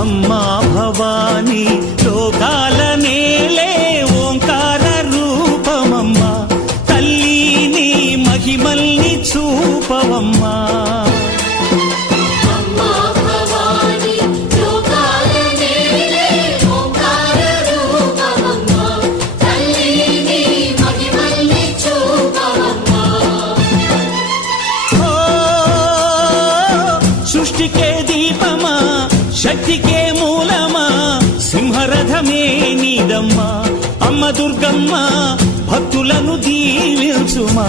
అమ్మా భవానీ లోకాల నేలే ఓంకార రూపమమ్మా తల్లి నీ మహిమల్ని చూపవమ్మా సృష్టికే దీపమా శక్తికే మూలమా సింహరథమే నీదమ్మా అమ్మ దుర్గమ్మ భక్తులను దీవించుమా